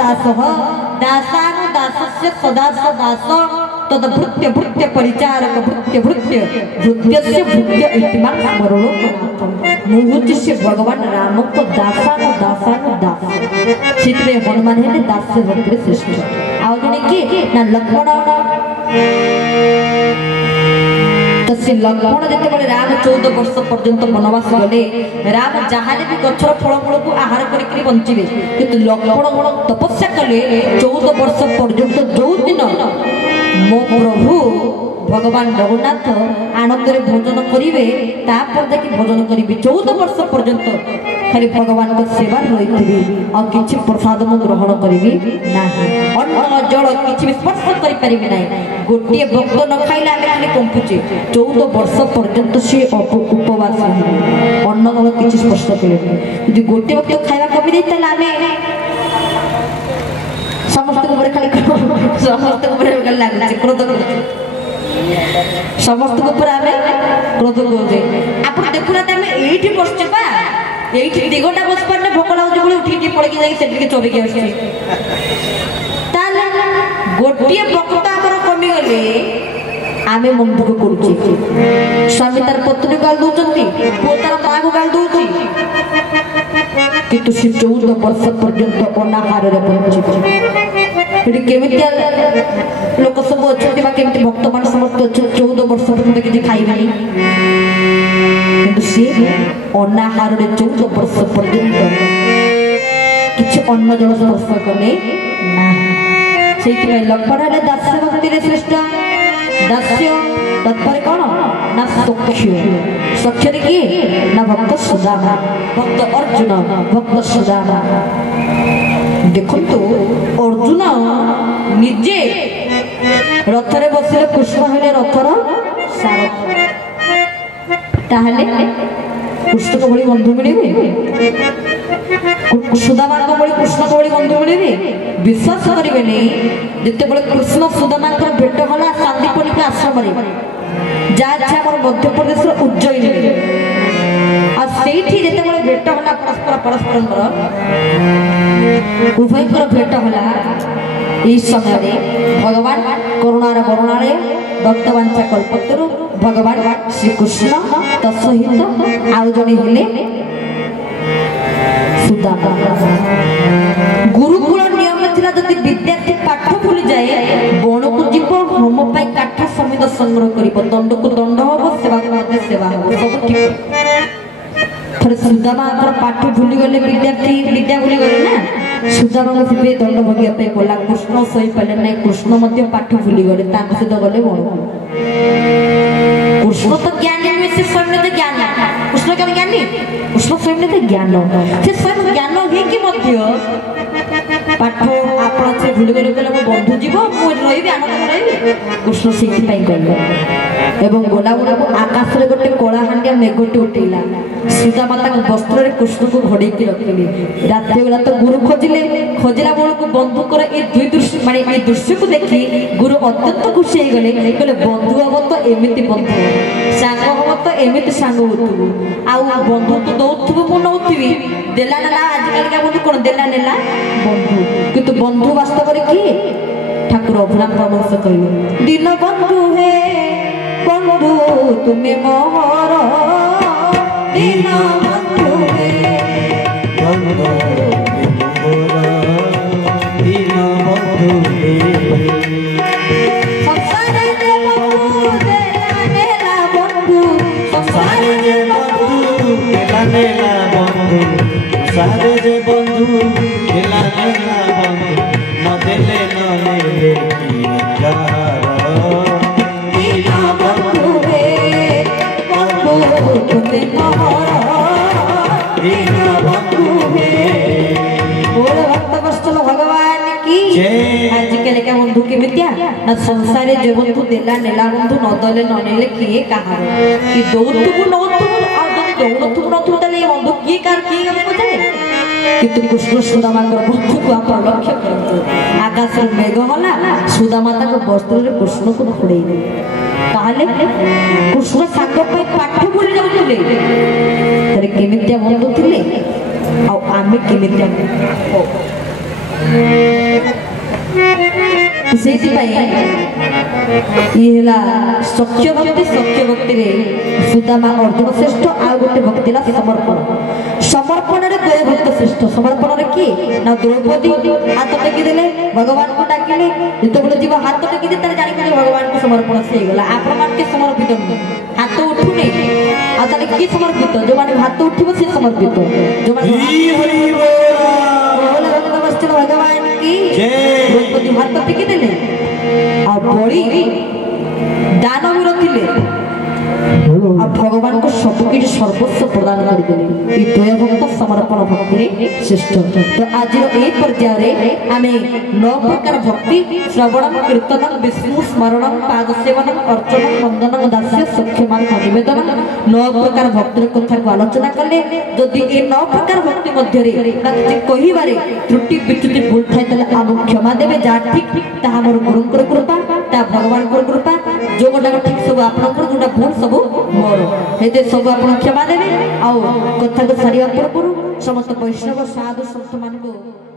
दास दासानु दासस्य सदा दास तद भृत्य भृत्य परिचारक भृत्य भृत्य भृत्यस्य भृत्य इतिमा स्मरणो मुहुति से भगवान राम को दासानु दास चित्रे हनुमान है दास से भक्ति श्रेष्ठ आउ जने की ना लक्ष्मण तो से लक्ष्मण जते बड़े राम 14 वर्ष पर्यंत वनवास गले राम जहाले भी गछर फलमूल को आहार करिकरी बंचिबे किंतु लक्ष्मण तपस्या कले 14 वर्ष पर्यंत जो दिन मो प्रभु भगवान जगन्नाथ आनंद रे भोजन करिवे तापर देखि भोजन करिवे 14 वर्ष पर्यंत खाली भगवान को सेवा रहिथिबे आ किछि प्रसाद म ग्रहण करिवे नाही अन्न जल किछि स्पर्श करि परिबे नाही गोटे भक्त न खाइला आमे खाली कंपुचे 14 वर्ष पर्यंत से उपवास अन्न जल किछि स्पर्श करिवे यदि गोटे भक्त खाइबा कमी दे तला आमे समस्त को खाली समस्त को गल लागै क्रोध समस्त को आमे क्रोध होजे आपण देखुना त आमे एठी बसचे बा एठी 2 घंटा बस परने भोक लागो बोले उठी पड़ के जाई सेठी के चोबे के आसी ताले गोटिए भक्त हमर कमी गले आमे मन दुख करूची स्वामी तार पत्नी गाल दोचंती पो तार मां को गाल दोची किंतु से 14 वर्ष पर्यंत अनाहार रे पहुंची एटी केमितिया लोक सब अछंती बा केमिति भक्त मान समस्त 14 वर्ष पर्यंत किछि खाइबेनी किंतु से अनाहार रे 14 वर्ष पर्यंत किछि अन्न जल स्पर्श कले ना सेति में लक्ष्मण ने दास्य भक्ति रे श्रेष्ठ दास्य तत्पर कोन ना सख्य सख्य रे की ना भक्त सुदामा भक्त अर्जुन भक्त सुदामा देखंतु अर्जुन निजे रथरे बसिले कृष्ण हेले रथर सारथी ताहले कृष्ण को बड़ी बंधु मिलिबे सुदामा को बड़ी कृष्ण को बड़ी बंधु मिलिबे विश्वास करिबे नै जते बळे कृष्ण सुदामा को भेट होला सांदीपनी के आश्रम रे जा जा हमर मध्य प्रदेश रो उज्जैन रे आ सेठी जते बळे भेट होला परस्पर उभय कर भेट होला इस समय रे भगवान करुणार वर्णारे भक्तवांचा कल्पतरु भगवान श्री कृष्ण तत्सहित आउ जने हेले सुदामा गुरुकुल नियम थिला जति विद्यार्थी पाठ भूली जाए बण को जीव होम पाई काठ समित संग्रह करिब दंड को दंड होबो सेवा को मध्य सेवा होबो सब ठीक थोड़े सुदामा आकर पाठ भूली गले विद्यार्थी विद्या भूली गले ना सुदामा को सिबे दंड भगिया पे गला कृष्ण सही पले नै कृष्ण मध्य पाठ भूली गले ताक से गले बण कृष्ण तो ज्ञानी में से स्वयं तो ज्ञान कृष्ण क्या ज्ञानी कृष्ण स्वयं तो ज्ञान से स्वयं ज्ञान हे कि मध्य पाठ आपण से भूली गले गले मो बंधु जीव मो रहिबे आनंद रहिबे कृष्ण सेति पई गले एवं गोला गोला को आकाश रे गोटे कोला हांडिया मेघटी उठैला सीता माता को वस्त्र रे कृष्ण को घोड़े के रखले रात बेला तो गुरु खोजिला बोल को बंधु कर ए दुई दृश्य माने ए दृश्य को देखि गुरु अत्यंत खुशी हे गले कहले बंधु अब तो एमिति बंधु सांग अब तो एमिति सांग होतु आ बंधु तो दउथबो मु नउथिबी देला ना आज काल का बंधु कोन देला नेला बंधु किंतु बंधु वास्तव रे की ठाकुर अभिराम परमहंस कहले दिन बंधु हे बंधु तुमे मोहर दिन बंधु हे बंधु दिन बंधु हे संसार जे बंधु देला नेला बंधु संसार जे बंधु देला नेला बंधु संसार जे बंधु देला नेला बंधु न देले न लेले की जहार तुमे मोहर दिन बंधु हे बोल भक्त वत्सल भगवान की जय आज के लेके बंधु के मित्या न संसारे जे बंधु देला नेला बंधु न दले न नेले किए कहार कि दौतु नौतु आ जने दौतु नौतु तले बंधु की कार की गम जाए किंतु कृष्ण सुदामा को बंधु को आप लक्ष्य करतो आकाश रे मेघ होला सुदामा तक वस्त्र रे कृष्ण को घोड़े ताले कृष्ण सागर पे पाठ भूली जाउतले तरे केमितिया बंधु थिले आ आमे केमितिया सख्य भक्ति रे सुदामा अर्जुन श्रेष्ठ आ गोटे भक्ति समर्पण समर्पण द्वय भक्त श्रेष्ठ समर्पण किए ना द्रौपदी हाथ टेकी देले भगवान को डाकिले जिते जीव हाथ टेकी दे जानी भगवान को समर्पण से गला आपण मान के समर्पित हाथ उठुने आ किए समर्पित जो माने हाथ उठिबो से समर्पित जो माने भगवान की द्रौपदी हाथ टेकी देले आ बड़ी दानव रखिले भगवान को सबकि सर्वस्व प्रदान करदेले द्वय भक्त समर्पण भक्ति श्रेष्ठ। तो आज ये पर्यायर आम 9 प्रकार भक्ति श्रवण कीर्तन विष्णु स्मरण पाद सेवन अर्चन वंदन दास्य सख्यमान निवेदन 9 प्रकार भक्तिर कथा को आलोचना कले जदि ये 9 प्रकार भक्ति मध्य कहिबारे त्रुटि विच्युति भूल थाए आम क्षमा देवे जा ठीक ताहा मोर गुरुंकर कृपा ता भगवान कृपा जो गोटा ठीक सब आपनकर जोटा भूल सब मोर हेते सब आपन क्षमा देवे आ कथा को सारिया पूर्व समस्त वैष्णव साधु संत मान को